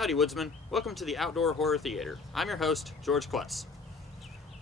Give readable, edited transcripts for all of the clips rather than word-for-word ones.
Howdy Woodsman, welcome to the Outdoor Horror Theater. I'm your host, George Klutz.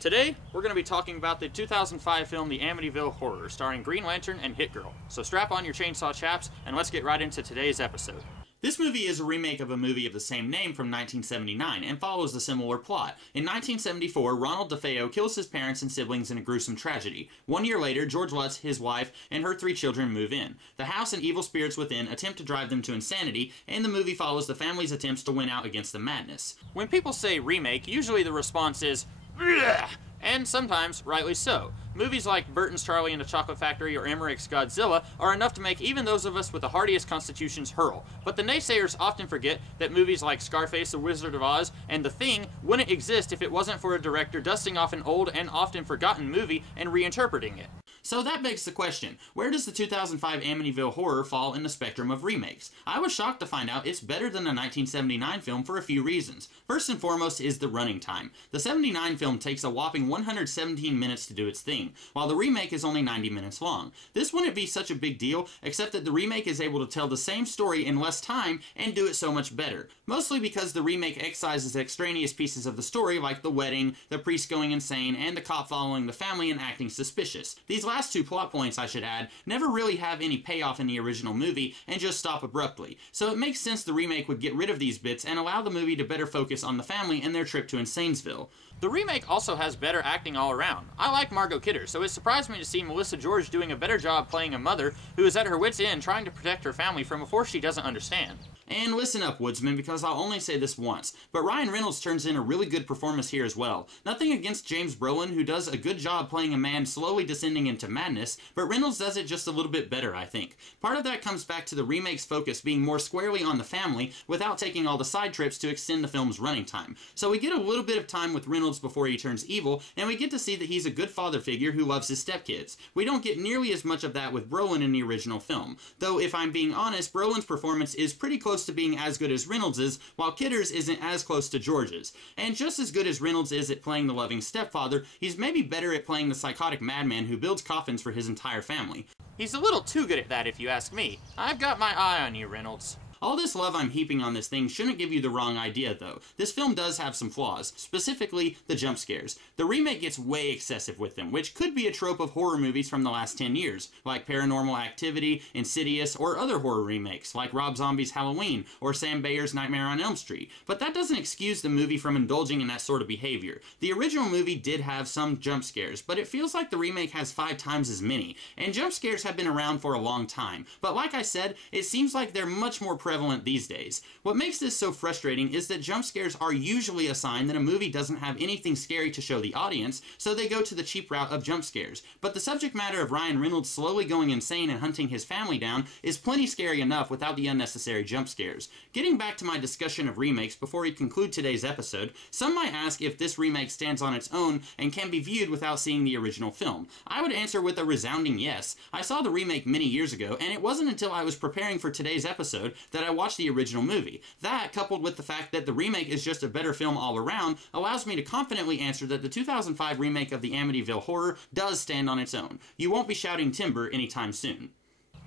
Today, we're going to be talking about the 2005 film The Amityville Horror, starring Green Lantern and Hit Girl. So strap on your chainsaw chaps, and let's get right into today's episode. This movie is a remake of a movie of the same name from 1979 and follows a similar plot. In 1974, Ronald DeFeo kills his parents and siblings in a gruesome tragedy. 1 year later, George Lutz, his wife, and her 3 children move in. The house and evil spirits within attempt to drive them to insanity, and the movie follows the family's attempts to win out against the madness. When people say remake, usually the response is, "Bleh!" And sometimes, rightly so. Movies like Burton's Charlie and the Chocolate Factory or Emmerich's Godzilla are enough to make even those of us with the hardiest constitutions hurl. But the naysayers often forget that movies like Scarface, The Wizard of Oz, and The Thing wouldn't exist if it wasn't for a director dusting off an old and often forgotten movie and reinterpreting it. So that begs the question, where does the 2005 Amityville Horror fall in the spectrum of remakes? I was shocked to find out it's better than the 1979 film for a few reasons. First and foremost is the running time. The 79 film takes a whopping 117 minutes to do its thing, while the remake is only 90 minutes long. This wouldn't be such a big deal, except that the remake is able to tell the same story in less time and do it so much better. Mostly because the remake excises extraneous pieces of the story like the wedding, the priest going insane, and the cop following the family and acting suspicious. These last 2 plot points, I should add, never really have any payoff in the original movie and just stop abruptly, so it makes sense the remake would get rid of these bits and allow the movie to better focus on the family and their trip to Insanesville. The remake also has better acting all around. I like Margot Kidder, so it surprised me to see Melissa George doing a better job playing a mother who is at her wit's end trying to protect her family from a force she doesn't understand. And listen up, Woodsman, because I'll only say this once, but Ryan Reynolds turns in a really good performance here as well. Nothing against James Brolin, who does a good job playing a man slowly descending into madness, but Reynolds does it just a little bit better, I think. Part of that comes back to the remake's focus being more squarely on the family without taking all the side trips to extend the film's running time. So we get a little bit of time with Reynolds before he turns evil, and we get to see that he's a good father figure who loves his stepkids. We don't get nearly as much of that with Brolin in the original film. Though, if I'm being honest, Brolin's performance is pretty close to being as good as Reynolds's, while Kidder's isn't as close to George's. And just as good as Reynolds is at playing the loving stepfather, he's maybe better at playing the psychotic madman who builds coffins for his entire family. He's a little too good at that if you ask me. I've got my eye on you, Reynolds. All this love I'm heaping on this thing shouldn't give you the wrong idea, though. This film does have some flaws, specifically the jump scares. The remake gets way excessive with them, which could be a trope of horror movies from the last 10 years, like Paranormal Activity, Insidious, or other horror remakes, like Rob Zombie's Halloween, or Sam Bayer's Nightmare on Elm Street. But that doesn't excuse the movie from indulging in that sort of behavior. The original movie did have some jump scares, but it feels like the remake has 5 times as many, and jump scares have been around for a long time. But like I said, it seems like they're much more prevalent these days. What makes this so frustrating is that jump scares are usually a sign that a movie doesn't have anything scary to show the audience, so they go to the cheap route of jump scares. But the subject matter of Ryan Reynolds slowly going insane and hunting his family down is plenty scary enough without the unnecessary jump scares. Getting back to my discussion of remakes before we conclude today's episode, some might ask if this remake stands on its own and can be viewed without seeing the original film. I would answer with a resounding yes. I saw the remake many years ago, and it wasn't until I was preparing for today's episode that I watched the original movie. That, coupled with the fact that the remake is just a better film all around, allows me to confidently answer that the 2005 remake of the Amityville Horror does stand on its own. You won't be shouting timber anytime soon.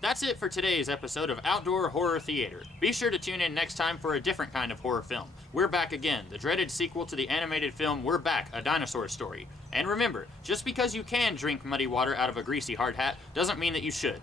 That's it for today's episode of Outdoor Horror Theater. Be sure to tune in next time for a different kind of horror film. We're Back Again, the dreaded sequel to the animated film We're Back, A Dinosaur Story. And remember, just because you can drink muddy water out of a greasy hard hat doesn't mean that you should.